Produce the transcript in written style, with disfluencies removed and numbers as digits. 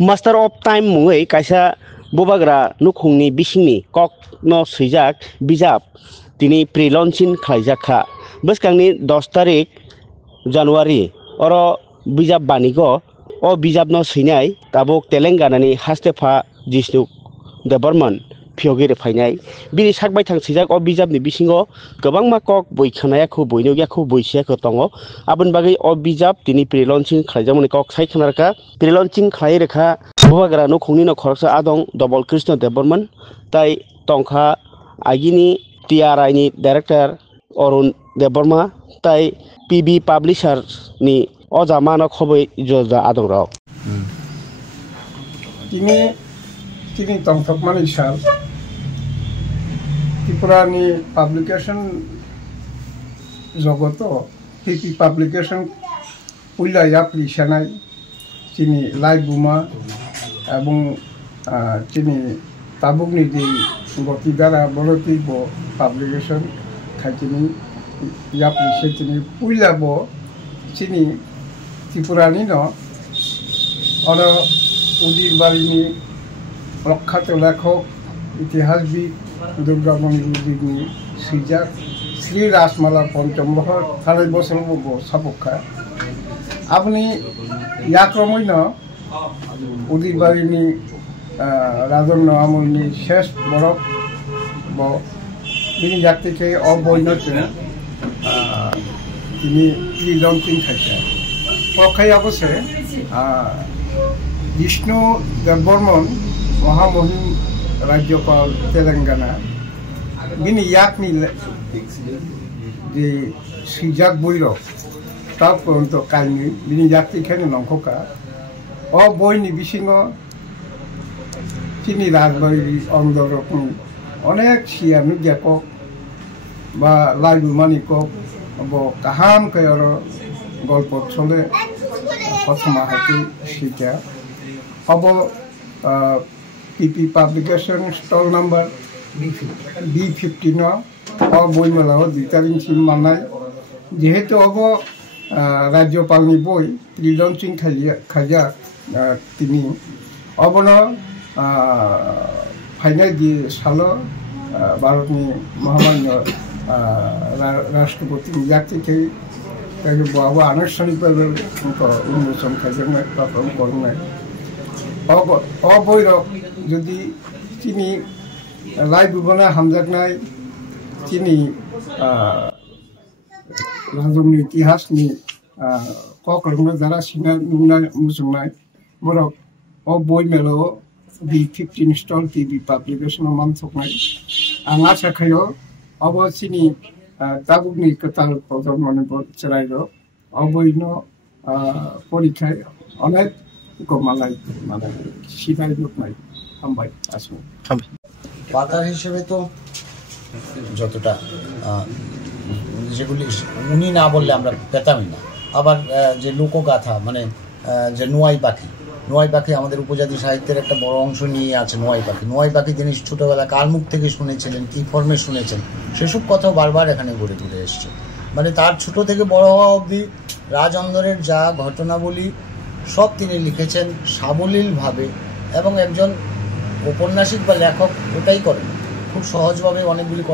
master of time मुङै कायसा बबाग्रा नुखुंनि बिसिंनि कक न सैजाक बिजाब दिनै प्रि लन्चिं खालायजाखा बोसकांनि 10 तारिख जानुवारि अर बिजाब बानिगो अ बिजाब न सैनाय ताबुक तेलेंगानानि हास्तेफा जिष्णु देबबर्मन फियोगिरि फायनाय बिनि साकबाय थां सैजाक अ बिजाबनि बिसिङाव गोबां माकक बयखानायाखौ बयनोगियाखौ बयसियाखौ दङ आबुन बागै अ बिजाब दिनै प्रि लन्चिं खालायजामोन कक सायखानारका प्रि लन्चिं खालाय रेखा बबाग्रा नुखुंनि न खरसा आदं डबल कृष्ण देबबर्मन ताई टंका आगिनि TRI नि डाइरेक्टर अरुण देबबर्मा ताई PB पाब्लिशार्स नि अजामानो खबै जजा आदं राव তিনি তংথকমান ইসাল ত্রিপুরানি পাবলিকেশন জগত পিপি পাবলিকেশন পুইলাইয়া প্রিসানাই চিনি লাইভ বুমা এবং চিনি তাবুকনি যে গতি দ্বারা বলতি পাবলিকেশন খাইচিনি ইয়া প্রিসে চিনি পুইলাব চিনি ত্রিপুরানি ন অর উদিরবাড়িনি প্রখ্যাত লেখক ইতিহাসবিদ দুর্গামণি উদিরনি শ্রীজাক শ্রী রাসমালা পঞ্চম বহর 2.5 বছর সাপক্ষা আপনি ইয়াক্রমই ন উদিরবাড়িনি রাজন্য আমলনি শেষ বরফ তিনি যাক থেকে অবৈনতে তিনি লঞ্চিং খাইছে পক্ষাই অবশ্যে জিষ্ণু দেববর্মন মহামহিম রাজ্যপাল তেলেঙ্গানা বিনি ইয়াকনি যে শ্রীজাক বৈরব তা পর্যন্ত কাহিনী বিনি যাত্রীখানে নঙ্কা অ বইনি বিসিङ চিনি রাজবাড়ির অন্দরকম অনেক সিয়ানো জ্ঞাপক বা লাইবুমানিকক কাহাম কয়র গল্প চলে প্রথমা হাতে শিকা হব পিপি পাবলিকেশন স্টল নাম্বার B15 বইমেলা 2 তারিখसिम মানায় যেহেতু হব রাজ্যপালনি বই প্রি লঞ্চিং খাইজা তিনি অবন ফাইনাল যে সাল ভারতনি মহামান্য রাষ্ট্রপতি যাত্রী বাবু আনুষ্ঠানিকভাবে উন্মোচন খাইজনায় প্রাপন করনায় অবৈরব যদি তিনি লাই বুবনা হামজাকনাই তিনি রাজনীতি ইতিহাসনি ককলংনা যারা সিনা নুনা মুসুংনাই বরক অ বই মেলাও B15 স্টল টিভি পাবলিকেশন মানসকনাই आं आसा खायो अब चिनी ताबुकनि कताल प्रजन्मनि चराइरो अबैनो परीक्षाय अनेक गमालाय মানে সিদাই লুকনাই হামবাই আসুন পাতার হিসেবে তো যতটা যেগুলি উনি না বললে আমরা পেতামই না আবার যে লোকগাথা মানে যে নোয়াই পাখি আমাদের উপজাতি সাহিত্যের একটা বড় অংশ নিয়ে আছে নোয়াই পাখি তিনি ছোটবেলা কার মুখ থেকে শুনেছিলেন কি ফর্মে শুনেছেন সেসব কথাও বারবার এখানে ঘুরে ঘুরে এসছে মানে তার ছোট থেকে বড় হওয়া অবধি রাজঅন্দরের যা ঘটনাবলী সব তিনি লিখেছেন সাবলীলভাবে এবং একজন ঔপন্যাসিক বা লেখক ওটাই করেন খুব সহজভাবে অনেকগুলি কথা